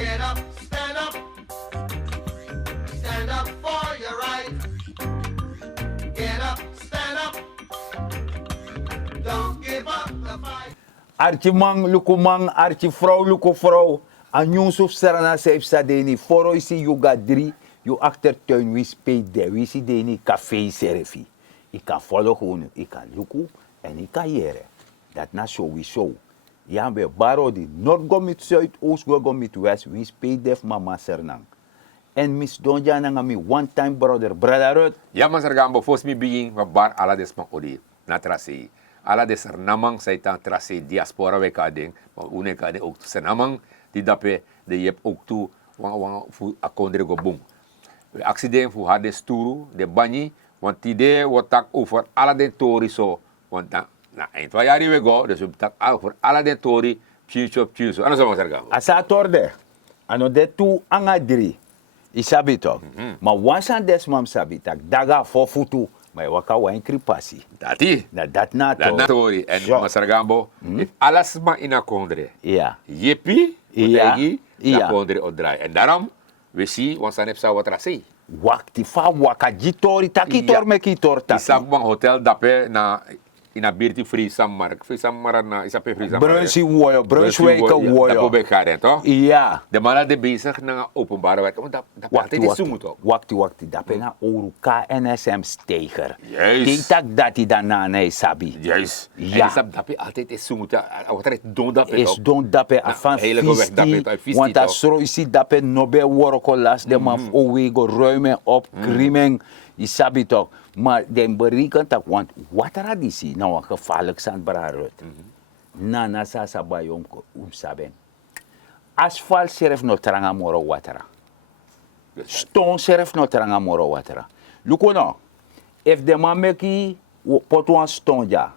Get up, stand up. Stand up for your right. Get up, stand up. Don't give up the fight. Archie man, luku man, archie vrouw, luku vrouw. An Yusuf Serana Seif Sadeni, foro isi yuga 3, yu achtertuin wis de wisi deni café serefi. Ik kan follow gewoon, ik kan luku en ik kan jere. Dat na show we show. Ja, we baro di Noord go met Zuid, Oost go met West, wis def mama Sernang. En mis Donja nanga mi one time brother Rut. Ja, mas Gambo, fos mi begin van bar ala des man odi na tracé. Ala des namang saitan tracé diaspora we kading, maar une kading ook se namang die dape de yep ook toe wang fu akondre go boom. We accident fu hade sturu de banyi, want die wordt tak over ala den tori so, want na eind van jaren we go, dus we tak over ala den tori pjuso. Ano zo mas Gambo. Asa torde, ano de tu anga 3. Isabi toch? Maar wansan des mam sabi tak daga for futu, maar waka wan kripasi. Dati. Dat na Dat na tori. En Zo. mas Gambo, if alles ma ina kondre. Ja. Yepi, Ja. Otegi, Ja. na kondre odrai. En daarom, we zien, want dan heb je wat tracé. Wakti fa waka jitori takitor Ja. me kitor taki. Isap bang hotel dape na ina birti free sammark. Free sammark na isape free sammark. Brunsi woyo, brunsweke Dapo woyo. bekare, toch? Ja. De mannen de bezig na openbare werk. Want dat altijd is zo toch? Wakti. Dape na oru KNSM steiger. Juist. Titak dati dana na sabi. Juist. Ja. En isap dape altijd is zo moeten. Wat er don dape Is toch? don dape afan heilige weg dape toch? fisti, want toch? asro isi dape nobe woroko las de maf owego ruimen op, krimen, isabi toch. Maar den beriken tak, want wat er hadisi, nou een gevaarlijk zijn brarut. Na sa bayom saben. Asfalt seref no tranga moro watera. Stone seref no tranga moro watera. Luko no, if de man meki pot wan stone ja,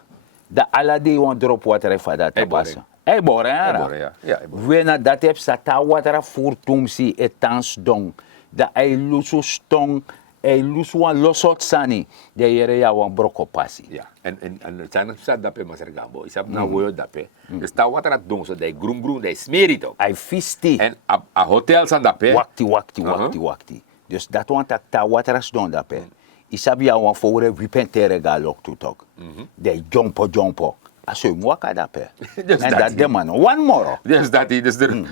da alade wan drop watera fada tabasa. Ei bore ara. boring, ja. Ja, ei boring. Wena dat heb sata watera furtumsi etans dong. Da ei lusu stone, ei lusu wan losot sani, de yere ya wan broko pasi. Ja, en het zijn het zat dape mas Gambo. Isap na woyo dape. Dus daar wat er doen zo, dat groen, dat smeri toch? Ei fisti. En a hotel san dape. Wakti. Dus dat want tak ta watera stone dape. Isabi ya wan fore wipentere galok tutok. De jompo. Aso mwaka dape. Dus En dat dat de man, one more. Dus dat hij, dus de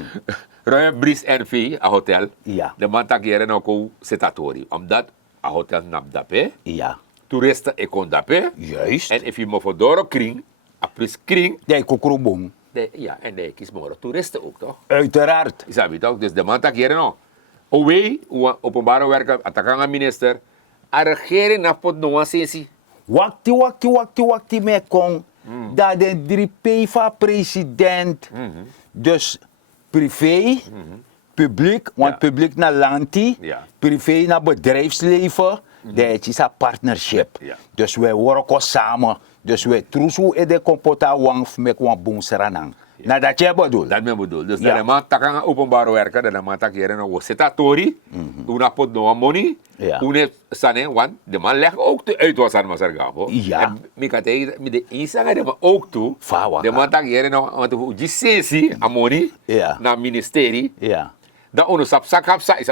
Royal Breeze NV, a hotel. Ja. De man tak jere nou ko setatori. Omdat a hotel nap dape. Ja, Toeristen ekon dape. juist. En if je me voor doro kring, a plus kring. De kukurubong. Ja, en de kies moro toeristen ook toch? Uiteraard. Isabi toch? Dus de man tak jere nou. Owe, openbare werken, atakanga minister. A regering na pot no sensi. Wakti me kon. Dat de 3 PVA president. Dus privé, publiek, want Ja. publiek naar lanti, Ja. privé naar bedrijfsleven. Dat is een partnership. Ja. Dus wij werken samen. Dus wij troesu e de compota wang met wan boomseranang. Nou dat je bedoelt. Dat me bedoel. Dus Ja. de man takanga openbare werken, de man tak jere nou setatori. Una pot no money. Ja. Une sane, want de man legt ook de uit was aan Masar Gabo. Ja. En mi kan tegen met de inzage de man ook toe. Fawaka. De man tak jere nou, want hoe licentie aan money Ja. naar ministerie. Ja. Dan ono sapsa is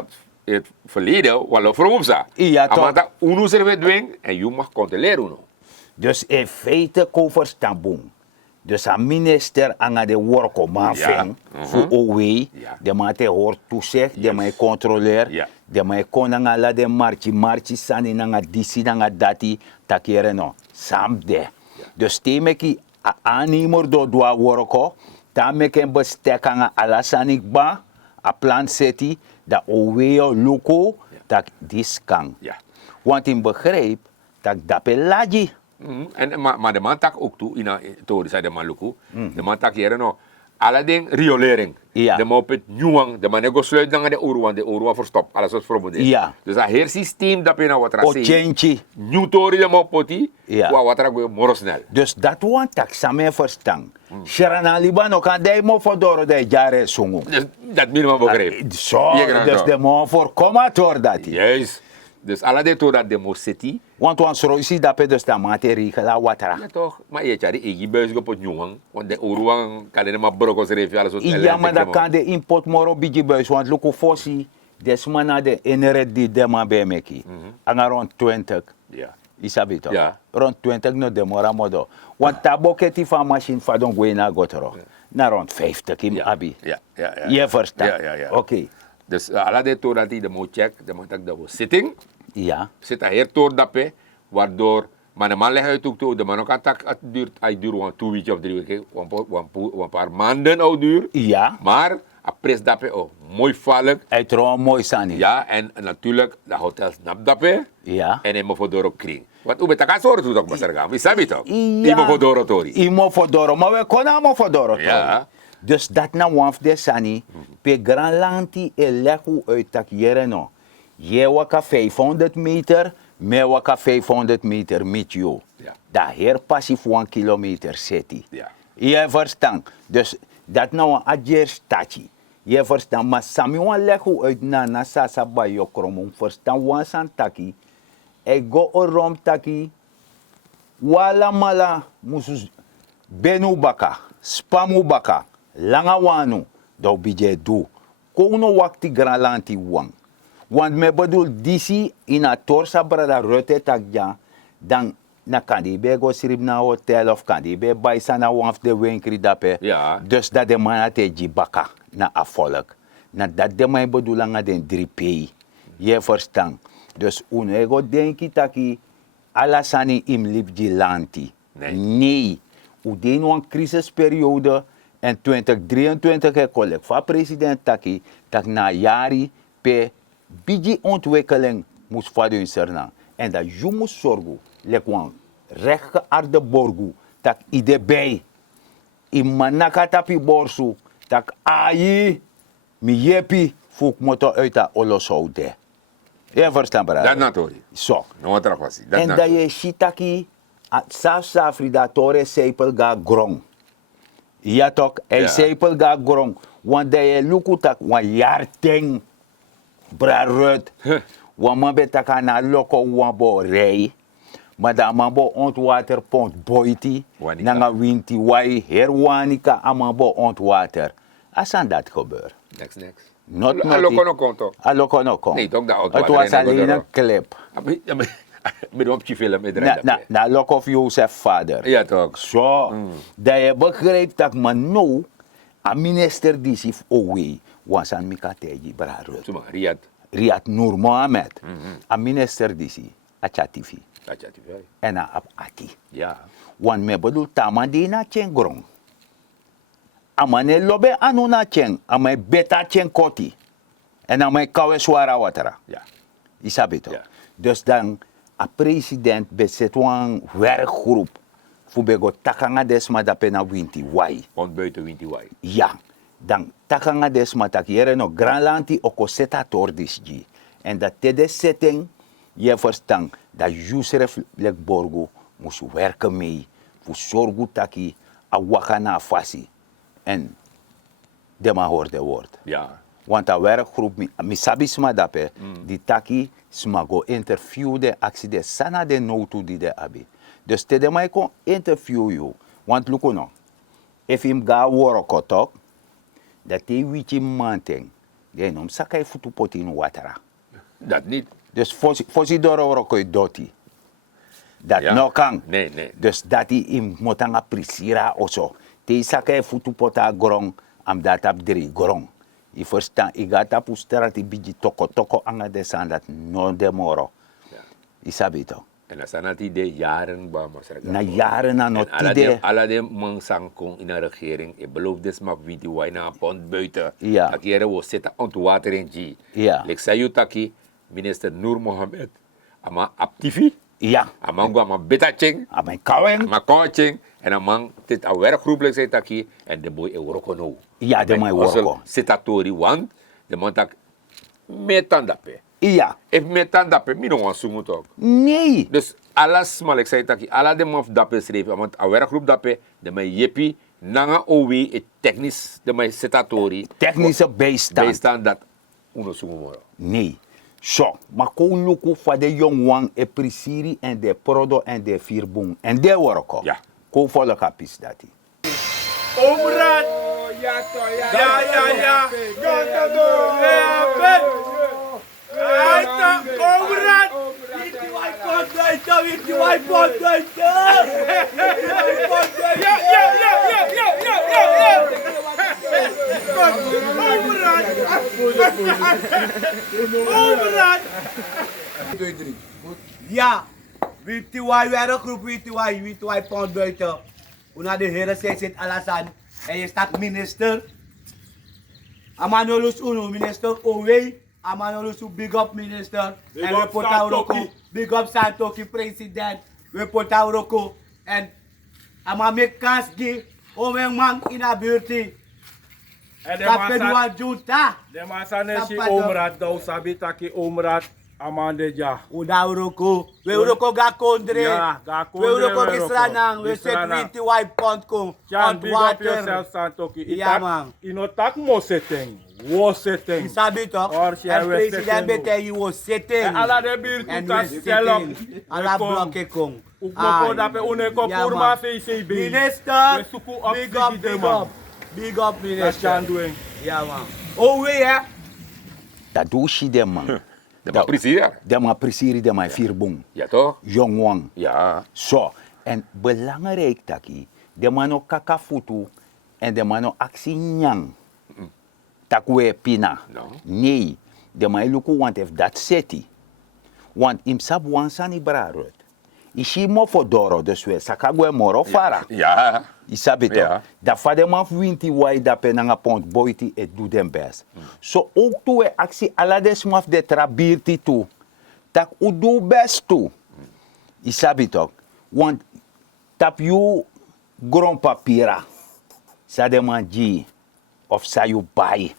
het verleden, wallo vromsa. Ja, toch. Maar dat uno serve dwing en je mag controleren uno. Dus in feite koverstamboom. Dus een minister aan de worko man Ja. voor OW, Ja. de man te hoort toezicht, de man controleer, Ja. de man kon aan la de marchi sani nanga disi nanga dati takere no sam de. Dus temeki aannemer do dwa worko, tameke bestek aan ala sanik ba, a plan seti, da OW loko, tak dis kan. Ja. Want in begreep, tak dape laji. Maar de man tak ook toe, in Tori zei de man luku. De man tak jere no. Alle ding riolering. Ja. De man op het nieuwang. De man nego sluit dan de oorwan verstopt. Alles wat verbonden. Ja. Dus dat heer systeem dat je nou wat O rasie. change. Nieuw Tori de man poti. Ja. Wat er ook moro snel. Dus dat want tak samen verstand. Sharana Libano kan de mo fodoro de jare sungu. Dus dat minimum begreep. Zo, Je krijgt dus dat. de mo voorkomen door dat. Juist. Dus ala de to dat de mo city. Want ons roisi dape dus da materie la watera. Ja toch, maar je cari egi buis go pot nyuang, want de oruang kan maar brokos refi alles wat. Ja, maar dat kan de import moro biji buis, want loko fossi, desmana de eneret di dema bemeki. Anga rond 20. Ja. Isabi toch? Ja. Rond 20 no demora modo. Want taboketi van machine van don gwena gotero. Na rond 50 im abi. Ja. Je verstaat? Ja. Oké. Dus ala de to dat die de mo check, de mo tak de wo sitting. Ja. Zit hij hier toor dape, waardoor maar de man legt uit ook toe, de man ook attack, het duurt wel 2 weken of 3 weken, een paar maanden oud duur. Ja. Maar a pres dape, oh, mooi valk. Uiteraard mooi sani. Ja, en natuurlijk, de hotel snap dape. Ja. En hij moet voor door kring. Wat u met elkaar zorgen doet ook, Basar Gam. Is dat toch? Ja. Die moet voor door tori. Imo fodoro, maar we konden mo fodoro. Ja. Dus dat na wanf de sani, pe gran lanti e leku uit tak jere no. Je waka 500 meter, me waka 500 meter met jou. Ja. Da her passief 1 kilometer city. Ja. Je verstaan. Dus dat nou een adjer stachi. Je verstaan. Maar sami wan leku uit na sasa ba yo kromon. Verstaan wan san taki. E go orom taki. Wala mala musus benu baka. Spamu baka. Langa wanu. Do bije du. Kono wakti gralanti wang. Want me bedoel, disi in a torsa brada rote takja, dan na kan die be go srib na hotel of kan die be bij sana wanf de winkri dape. Ja. Dus dat de man te jibaka na a volk. Na dat de man bedoel anga den 3P. Je verstaan. Dus unego denki taki alasani im lip di lanti. Nee. U den een crisisperiode en 2023 e collect van president taki tak na jari pe bigi ontwikkeling moest vader serna. En dat je moet zorgen, lekwan recht arde borgu, tak ide bij. Imanaka tapi borsu, tak ayi, mi yepi, fuk moto uit dat olosoude. Je verstaan, brada? Dat natori. Zo. No otra cosa. En dat je shitaki, safri dat tore seipel ga grong. Ja toch, hij seipel ga grong. Want dat je lukutak, wan jarteng. Brarut, wan betaka na loko wan bo rei, maar da man bo ontwater pont boiti, nanga winti wai herwanika aman bo ontwater. Asan dat gebeur? Next. Not Aloko no konto. Aloko no kon. Nee, toch dat Het was alleen een clip. Met op je film Na lok of Jozef vader. Ja toch. Zo, dat je begrijpt dat man nou, a minister die zich owe, was aan Mikategi Brarut. Zuma, Riyad. Riyad Nur Mohammed, a minister disi, a chatifi. En a ati. Ja. Want me bedoel tamandi na chen grong. Amane lobe anu na chen, amai beta chen koti. En amai kawe swara watera. Ja. Isabi toch? Ja. Dus dan, a president bezet een werkgroep. Voor bego takanga desma dape na winti wai. Want buiten winti wai. Ja, dan takanga desma tak jere no Granlanti oko seta tordis ji. En dat te de setting, je verstaan, dat Yusref Lekborgo moest werken mee. Voor zorgu taki, a wakana fasi. En de ma hoorde woord. Ja. Want a werkgroep, mi sabi sma dape, die taki sma go interview de actie de sana de notu di de abi. Dus te de mai kon interview you. Want luko no, if him ga woroko tok, dat te wichi manteng, de nom sakai futu poti in watera. Dat niet. Dus fosi doro woroko doti. Dat Ja. no kan. Nee. Dus dat hij im motanga prisira oso. Te sakai futu pota grong, am dat ap dri grong. I verstaan, I gata pustera ti biji toko anga de san dat no demoro. Ja. I sabi to. En dat zijn het idee jaren bij Masrega. Na jaren na no tide. Alle de man sangkong in de regering. Ik beloof des maar winti wai na pond buiten. Ja. Dat jere wo zitten ontwatering ji. Ja. Lek sayu taki, minister Nur Mohammed. Ama aptifi. Ja. Ama ngwa ama betaching. Amai kaweng. Ama coaching. En amang dit a werkgroep lek say taki. En de boy euroko no. Ja, de mai worko. Sitatori want. De man tak metandape. Ja. If metandape, mi no wan sungu tok. Nee. Dus alles maar ik zei dat alle de man dape schreef, want a werkgroep dape, de mij jepi, nanga owi, het technisch, de mij setatori. Technische bijstand. Bijstand dat uno sumo moro. Nee. Zo, maar kon lukken voor de jongwang e prisiri en de prodo en de vierbong. En de worko. Ja. Ko volle kapis dat. Omraad! Ja, toch, ja. Ja. Contador! Aita, omraad! Weet je waar pot uit? Omraad! Ja, weet je waar werkgroep, weet je waar pond buiten. Hoe naar de heren zit Alassane en je staat minister. Amanolus Uno, minister Owe. Amanolus big up minister. En we Potauroko, big up Santoki president. We Potauroko. En Amame Kaski, Ome man in a buurtie. En de Kapedua Junta. masa nesi Tapato. omraad, dau sabi taki omraad, amande ja. Udauroko. We Uroko ga kondre. Ja, ga We kondre, Uroko we gisranang. We Uroko. set Gisranang. 20 white pond kom. Jan, Hot big up water. yourself, Santoki. Ja, man. Inotak mo setting, wo setting. Isabi toch? Or she En was president sitting. bete you was sitting. En ala de buurt En kan we stel sitting. Ala blokke kong. Ukmoko dape uneko Ja, kurma man. VCB. Minister, We suku op big up, Ziggy big man. up. Big up, Dat minister. Jan doen. Ja, man. Oh, we, hè? Dat doe je de man. De ma prisiri. De ma prisiri de ma vierbong. Ja toch? Jongwang. Ja. Zo. En belangrijk taki, de man ook kakafutu en de man ook actie nyang. Takwe pina. No. Nee, de man luku want if dat seti. Want im sab wansani brarot. Ishi mo fodoro dus we sakagwe moro fara. Ja. Isabi toch? Ja. Dat va de man winti wai dat pe nanga pont boiti et doe den best. So ook toe we actie ala des maf de trabirti toe. Tak u do best toe. Isabi toch? Want tap you grondpapira. Sa de man ji of sa you buy.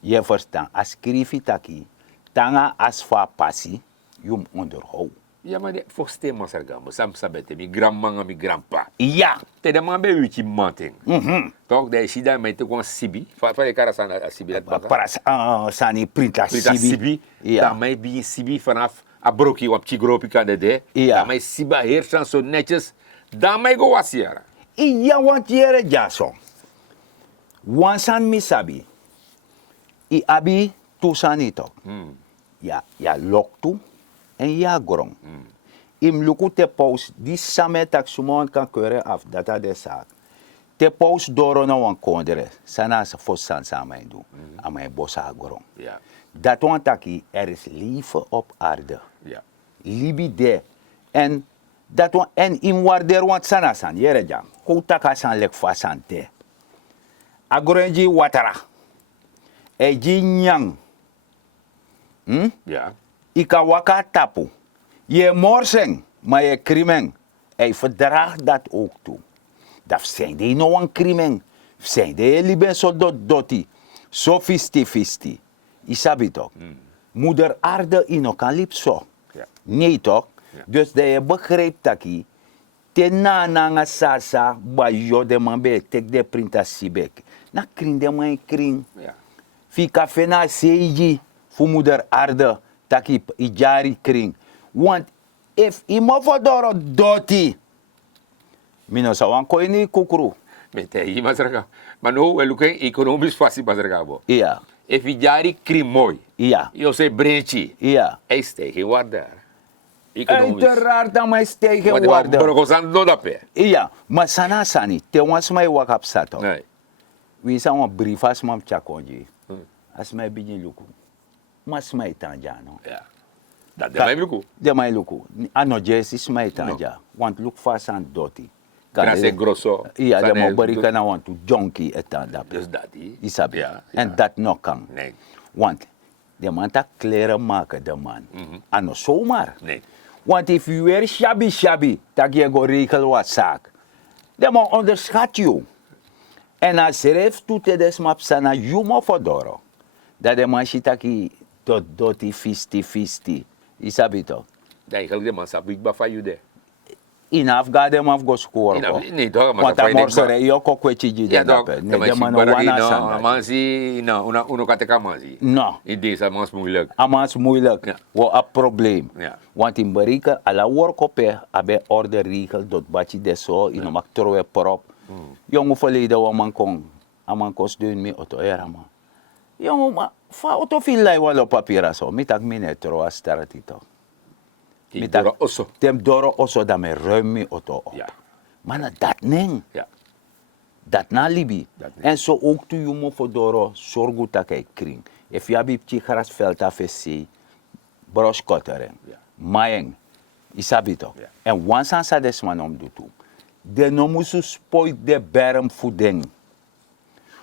Je verstaan. As skrifi taki. Tanga as fa passi. Yum onderhoud. Ja, maar de foste man sargamo. Sam sabete mi grandma mi grandpa. Ja. Te de man be uchi manting. Toch de shida me te kon sibi. Fa de kara sana sibi dat baka. Para sani printa Prita sibi. Ja. Dan mij bi sibi vanaf a broki op chigropi kan de. Ja. Dan mij siba heersan zo netjes. Dan mij go wasiara. Iya want yere jaso. Wansan misabi. I abi tusani tok. Ya loktu en ya grong. Im luku te paus di same tak sumon kan keuren af data de zaak. Te paus doro na wan kondre. Sana sa fossan samay do. Amay bosa grong. Ja. Dat wan taki is liefde op aarde. Ja. Libi de. En dat wan en in waarder want sana san yere jam. Ko taka san lek fasante. Agronji watara. Eji nyang. Ja. Ika waka tapu. Je morseng, maar je krimen. Hij verdraagt dat ook toe. Dat zijn die nou een krimen. Zijn die lieben zo dotti. Zo fisti. Isabi toch? Moeder aarde in elkaar liep zo. Ja. Nee toch? Ja. Dus dat je begrijpt dat je tena nanga sasa ba yo de mambe tek de printa sibek. Na kring de man kring. Ja. Fika fena seiji voor moeder aarde taki ijari kring. Want if imo fodoro doti, mino sa wan koy ni kukuru. Mete aí, mas sargamo. Mas no, é lugar econômico fácil para sargamo. Iya, E fijari crimoy. iya, Eu sei brechi. iya. É steken guardar. Uiteraard dan maar stegen Wat worden. maar gozando no da pé. Iya, maar sana sani, te wans mij wakap sato. Nee. We sa wan brief as mam chakonji. As mij biji luku. Mas mij tanjano. Ja. Dat de mij luku. De mij luku. Ano jesi smij tanja. Want luk fast aan doti. Grazie grosso. Iya, de Sane- mo barika na want to jonki etanda. Dus dat die. Isabi. Ja. En dat nog kan. Nee. Want de man tak kleren maken, de man. Ano zomaar. Nee. Want if you wear shabby, tak je go regel wat zaak. De man onderschat you. En als ref toete des map sana jumo fodoro. Dat de man shitaki tot doti fisti. Isabi toch? Dat eigenlijk de man sabi ik ba fa you de. Inaf ga dem af go score ko. Nee, toch, maar Want dat a morsere yo ko kwechi ja, de toch. dape. Dan Ne is de mano barang wana ino, sanda. mansi, uno kateka mansi. No. Hindi sa mas moeilijk. Amans moeilijk. Ja. Wo a probleem. Ja. Want in Barika, alla work op abe orde regel dot bachi de so ino mak trowe prop. Jongen verleden wa man kon. Aman kos doen me auto era man. Jongen ma fa auto filai walo papira so. Mi tak mine trowa starati to. Die dora osso. Tem doro oso da me ruim mi auto. Ja. Mana dat ning. Ja. Dat na libi. Dat niet. En zo ook tu je mo fodoro sorgu takai kring. If je hebt chicharas velta fesi, broskotteren, Ja. maeng, isabito. Ja. En wansan sa desman om do tu. De no musu spoit de berm fudeng.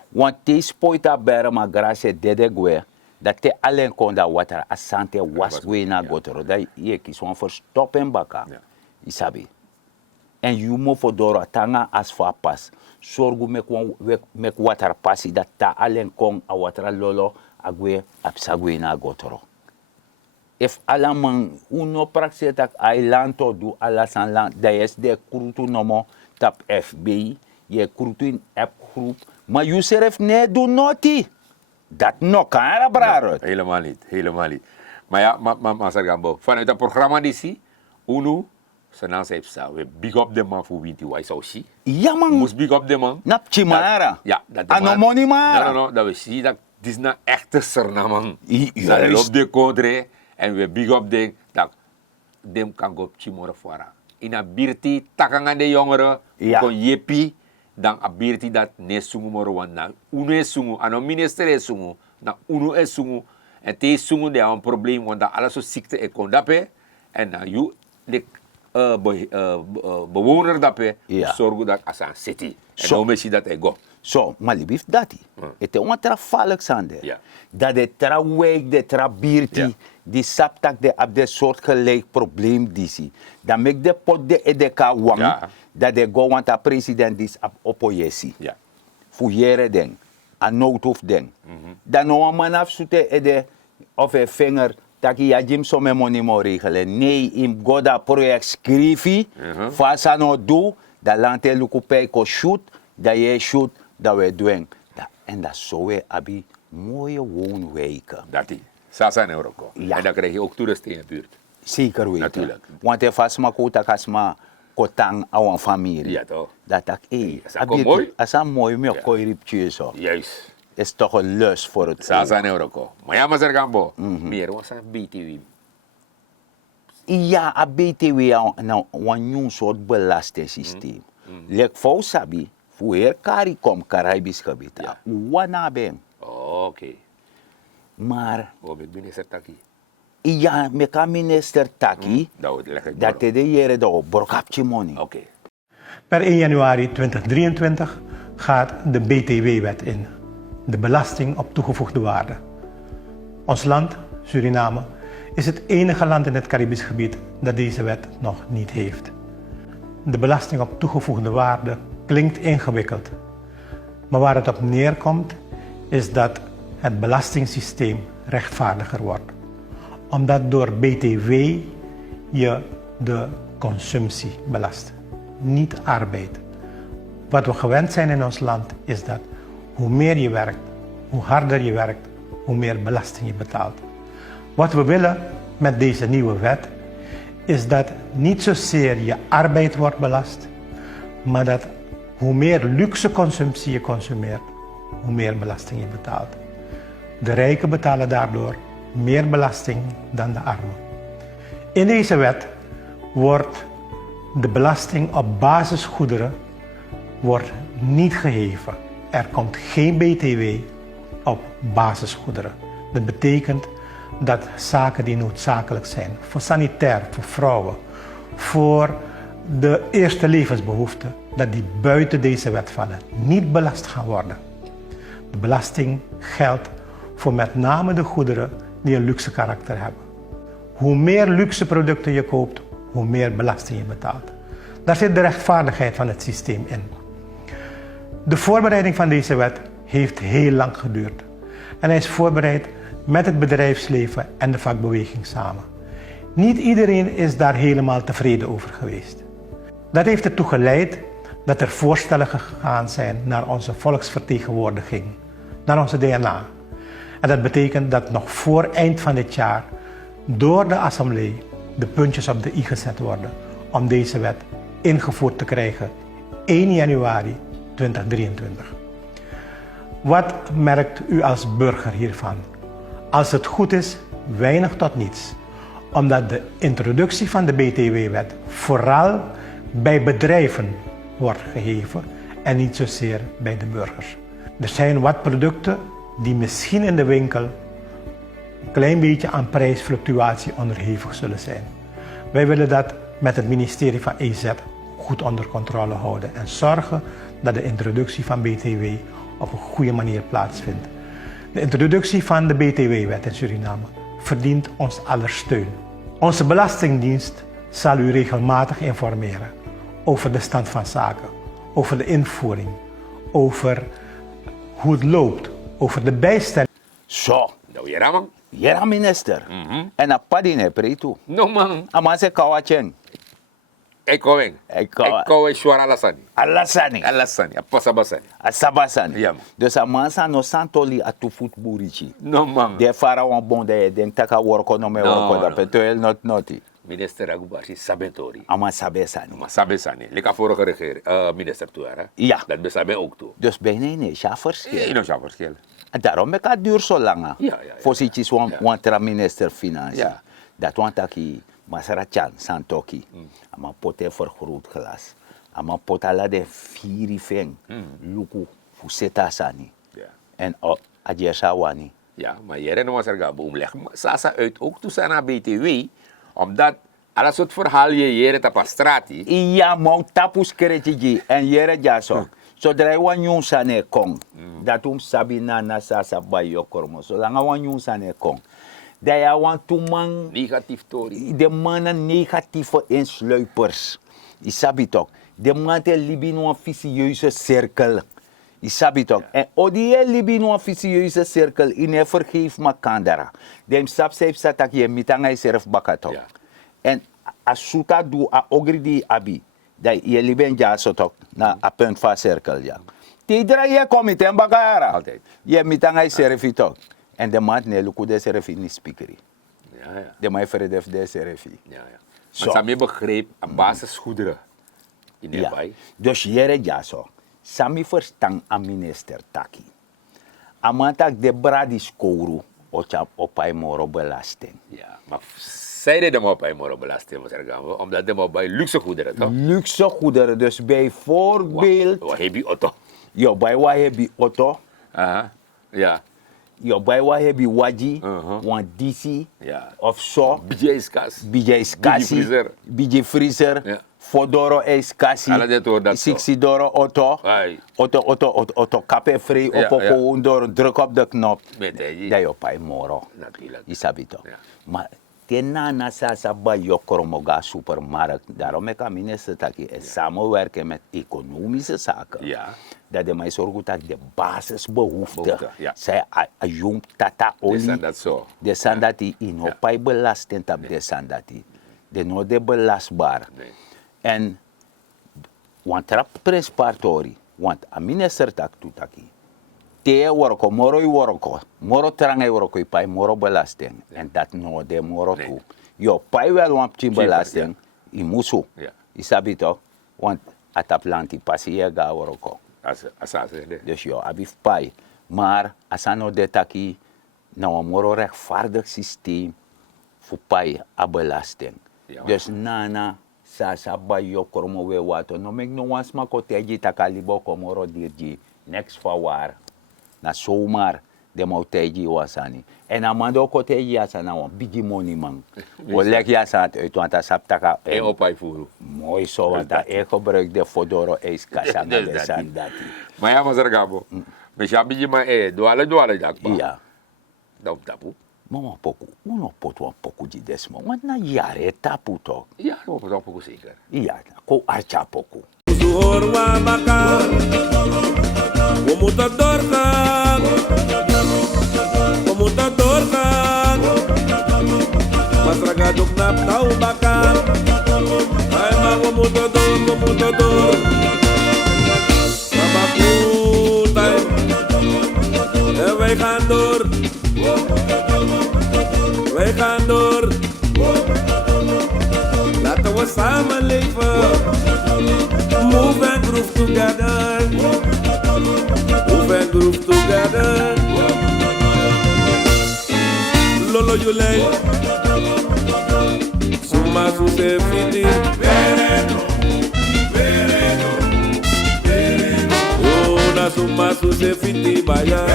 Want te spoit a berm a grace dede gwe, dat te alleen kon da water asante was gwe na gotoro. Da ye kis wan verstoppen baka. Ja. Isabi. En you mo fodoro tanga as fa pas. Sorgu mek water pasi dat ta alleen kon a water lolo agwe apsagwe na gotoro. If alaman uno praxetak ailanto du alasan land da yes de kurutu nomo tap FBI ye kurutu in app groep maar you seref ne do noti dat no kan brarot. Helemaal niet, helemaal niet. Maar ja, maar Sargambo, vanuit het programma die zie, Uno, zijn naam heeft staan, we big up de man voor Winti Wai zou zien. Ja man. Moest big up de man. Nap chimara. Ja, dat de man. Anomoni mara. No, dat we zien dat dit is een echte Suriname. Juist. Zij loopt de country en we big up de dat dem kan go chimora fora. In a birti takanga de jongeren, Ja. kon jepi dan a birti dat ne sungu moro wana. Uno e sungu, ano minister e sungu, na uno e sungu. En te sungu de een probleem, want dat alles zo ziekte e kon dape. En na you de bewoner dape, Ja. zorgen dat as een city. En Zo. nou misschien dat e go. So, malibif dati. Het is een trafalk sande. Ja. Dat de tra week, de tra birti, Ja. die saptak de ab de soortgelijk probleem disi. Dan mek de pot de edeka wang, Ja. dat de go want a president dis ab opoyesi. Ja. Fuyere den, a noodhof den. Dan no een man afzoete ede of een vinger, dat je jim some money mo regelen. Nee, im goda project skrifi, fasa no do, dat lante lukupei ko shoot, dat je shoot, dat we doen. En dat zo we abi mooie woonwijken. Dat die. Sasa en Euroko. Ja. En dan krijg je ook toeristen in de buurt. Zeker weten. Natuurlijk. Want if asma kota kasma kotang awan familie. Ja, toch. Dat ik, Is dat ook mooi? Als dat mooi, me Ja. kooi ripje zo. Juist. Is toch een lust voor het Sasa en Euroko. Maar ja, maar Sargambo. Meer was een BTW. Ja, a BTW nou een nieuw soort belastingssysteem. Lek voor sabi, voor her CARICOM Caribisch gebied. Ja. Wana ben. Oké. Maar Oh, met minister Taki. ja, me kan minister Taki, Dat leg ik dat door. de jere do brokapje money. Oké. Per 1 januari 2023 gaat de BTW-wet in, de belasting op toegevoegde waarde. Ons land, Suriname, is het enige land in het Caribisch gebied dat deze wet nog niet heeft. De belasting op toegevoegde waarde klinkt ingewikkeld, maar waar het op neerkomt is dat het belastingssysteem rechtvaardiger wordt. Omdat door BTW je de consumptie belast, niet arbeid. Wat we gewend zijn in ons land is dat hoe meer je werkt, hoe harder je werkt, hoe meer belasting je betaalt. Wat we willen met deze nieuwe wet is dat niet zozeer je arbeid wordt belast, maar dat hoe meer luxe consumptie je consumeert, hoe meer belasting je betaalt. De rijken betalen daardoor meer belasting dan de armen. In deze wet wordt de belasting op basisgoederen wordt niet geheven. Er komt geen BTW op basisgoederen. Dat betekent dat zaken die noodzakelijk zijn, voor sanitair, voor vrouwen, voor de eerste levensbehoeften, dat die buiten deze wet vallen, niet belast gaan worden. De belasting geldt voor met name de goederen die een luxe karakter hebben. Hoe meer luxe producten je koopt, hoe meer belasting je betaalt. Daar zit de rechtvaardigheid van het systeem in. De voorbereiding van deze wet heeft heel lang geduurd. En hij is voorbereid met het bedrijfsleven en de vakbeweging samen. Niet iedereen is daar helemaal tevreden over geweest. Dat heeft ertoe geleid dat er voorstellen gegaan zijn naar onze volksvertegenwoordiging, naar onze DNA. En dat betekent dat nog voor eind van dit jaar door de assemblee de puntjes op de i gezet worden om deze wet ingevoerd te krijgen 1 januari 2023. Wat merkt u als burger hiervan? Als het goed is, weinig tot niets. Omdat de introductie van de BTW-wet vooral bij bedrijven wordt geheven en niet zozeer bij de burgers. Er zijn wat producten die misschien in de winkel een klein beetje aan prijsfluctuatie onderhevig zullen zijn. Wij willen dat met het ministerie van EZ goed onder controle houden en zorgen dat de introductie van BTW op een goede manier plaatsvindt. De introductie van de BTW-wet in Suriname verdient ons aller steun. Onze Belastingdienst zal u regelmatig informeren over de stand van zaken, over de invoering, over hoe het loopt, over de bijstelling. Zo, Nou, ja, man. hier minister. En een padine preto. No, man. Amase kawacheng. Ik kom. Ik kom Shwara Alassani. Alasani. Alassani. Apasabasani. Asabasani. Ja, man. Dus amasa no santoli atu futburichi. No, man. De fara wan bon de den taka worko no me No, worko da no. petuel not noti. Minister Agubashi Sabentori. Ama sabesani. Maar Sabesani. Lika vorige regering. Minister Tuara. Ja. Dat besabe ook toe. Dus bijna nee, ja Ja, verschil. nog zo verschil. En daarom ik het duur zo lang. Ja, ja, ja. Voorzichtig want er minister Financiën. Ja. Dat want aki Masarachan Santoki. Ama pote vergrootglas. Ama potala de firifeng. Luku fuseta sani. Ja. En adjesa wani. Ja, maar jij was er gaan boomleg. Sasa uit ook toe zijn naar BTW. Omdat alles soort verhaal je hier op straat. Iya mau tapus keretiji en yere jaso. Zodra je wan sane kong. Dat sabina na sasa bayo kormo. Zolang wan sane kong. Dat je want to man Negatief tori. de mannen negatieve insluipers. Isabi toch. De mannen libi no vicieuze cirkel. Isabi toch. En odie libi no vicieuze cirkel in een vergeef makandara. Dem sap safe satak je mitanga serf bakatok. Ja. En asuta du a ogridi abi. Dat je liben ja so toch na a punt van cirkel ja. Tidra je komite en bagara. Altijd. Je mitanga serf toch. En de man ne luku de serf niet spikeri. Ja, ja. De mij verdef de serfi. Ja, ja. Zo. Maar Sami begreep aan basisgoederen in Ja. erbij. Dus jere jaso. Sami verstang a minister taki. Amantak de bradis kouru ocha opai moro belasting. Ja, maar zij de op bij moral belasting was er gaan, omdat de op bij luxe goederen toch? Luxe goederen, dus bijvoorbeeld, Wat heb je auto? yo bij wa heb je auto, Aha. Ja. yo bij wa heb je waji, Uh-huh. wan DC, Ja. of zo, Budget is kas. BJ skasi, freezer. BJ freezer, Ja. Fodoro is kasi, Alle dit hoor dat zo. 60 doro auto, Ai. auto kape free, Ja, op ja. gewoon door, druk op de knop, Met hij. dat je opai moro. Natuurlijk. Isabito. Ja. Maar tena na sasa ba yokromoga supermarkt. Daarom ik aan minister taki samenwerken met economische zaken. Ja. Dat de mij zorgen dat de basisbehoeften, Behoeften, ja. zij jong tata olie, zijn dat zo. de sandati in Ja. opai belasting op de sandati. De no de belastbaar. Nee. En want trap prespartori, want a minister tak tutaki. Te worko, moro i worko, moro trange worko i pai moro belasting. En dat no de moro Nee. tu. Yo, pai wel want chin belasting, i musu. Ja. Isabi toch? Want ataplanti pasi je ga worko. Als ze. Dus yo, abif pai. Maar asano de taki, nou een moro rechtvaardig systeem voor pai a belasting. Ja, Dus nana, sasa ba yo kromo we wato. No mek no wans ma koteji takalibo komoro dirji. Next forward. Na zomaar de mouteji wasani. En amando koteji asana wan bigi money man. O lek yasat uit want asap taka. En op hij voeren. Mooi zo, want dat ik gebruik de Fodoro is kasanga Dus de dat sandati. Maar ja, was er gaan. Maar je je maar doale dat. Ja. Dat tapu. Mama poku, uno pot wan poku di desmo. Want na jare tapu toch. Ja, dat ook zeker. Ja, ko archa poku. Suhor wa baka Komutador kan Masyarakat nap tau baka Ay ma komutador Dodor. Sabakutai. En wij gaan door. Wij gaan door. Laten we samen leven. Move and groove together. Move and groove together. Lolo Julei. Suma su se fiti. Oh, na suma su se fiti baya.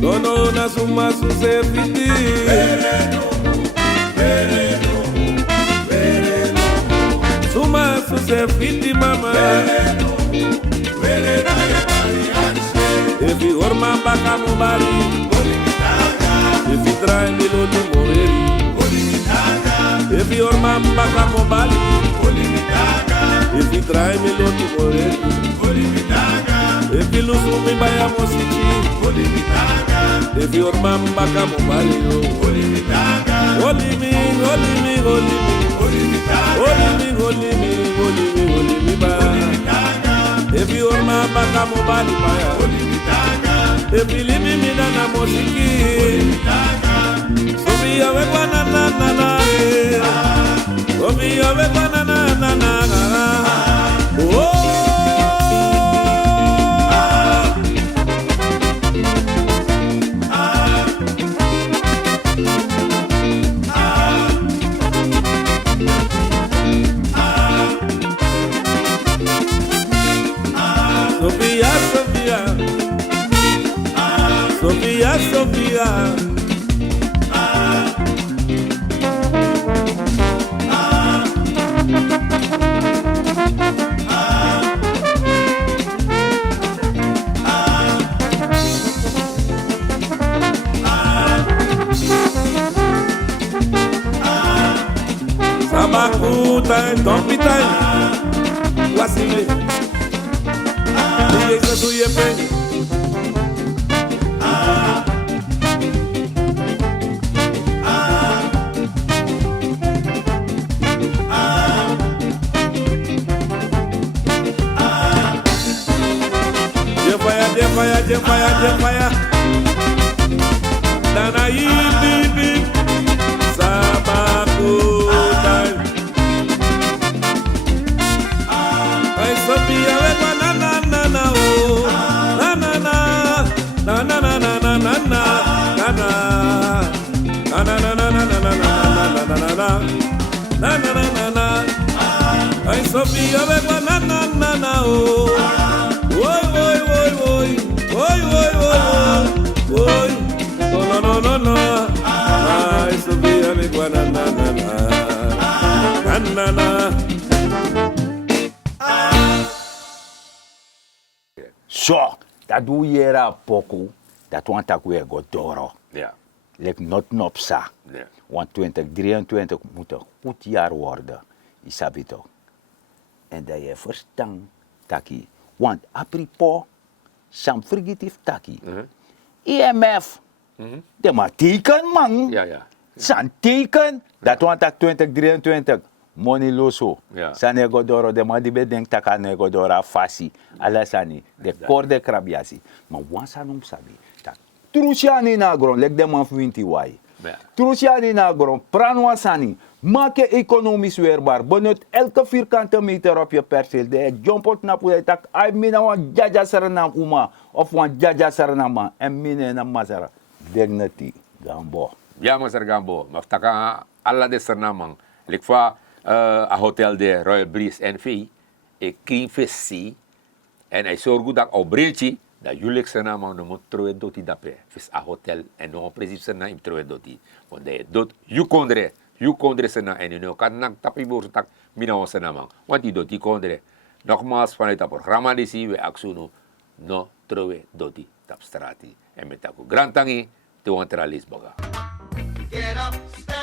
No, no, na suma su se fiti. Suma su se fiti mama. If you orma baka mubari, if you try me lo tu moreri, if you orma baka mubari, if you try me lo tu moreri, if you lose me by a mosiki, if you orma baka mubari, holy me, holy me, holy me, holy me, holy me, holy me, ba. If you orma baka mubari, ba. If you leave me na mosiki, so be away banana na na, so be away banana na na. Oh, Sophia, Sophia. Sophia, Sophia. Sabakuta, don't be time. What's it? Do you think? Fire. Dana yibi Sabakuta. Ay Sophia we banana oh na. Ay Sophia we banana oh. Oi, no. Ay, Sophia me banana. So, dat doe je era poco, dat want ik weer go doro. Ja. Lek not nopsa. Ja. Want 2023 moet een goed jaar worden. Isabi toch? En dat je verstand taki. Want apripo, sam frigitief taki. IMF, de maar teken man. Ja. San teken, dat want ik 2023. Money loso. Ja. Sane godoro, de man die bedenkt dat kan godora fasi. Alasani, de korde krabiasi. Maar wansanum sabi. Dat trusiani na gron, lek de man vinti wai. Ja. Trusiani na gron, pranwasani. Maak je economisch weerbaar. Benut elke vierkante meter op je perceel. De jumpot na poe tak. Ay mina wan jaja saranam uma. Of wan jaja saranama. En mine na masara. Dignity. Gambo. Ja, Mr. Gambo. Maar taka alla de sernamang. Likfa a hotel de Royal Breeze NV. E kin fesi. En hij zorgt dat op briltje. Dat jullie sernamang no moet trouwen doti dape. Vis a hotel. En no precies sernam trouwen doti. Want hij dot. You kondre sena en you kan nak tapi boos tak mina ons sernamang. Want die doti kondre. Nogmaals vanuit het programma die zien we actie no trouwen doti tap strati. En met dat grand tangi te wantra Lisboa. Get up, stand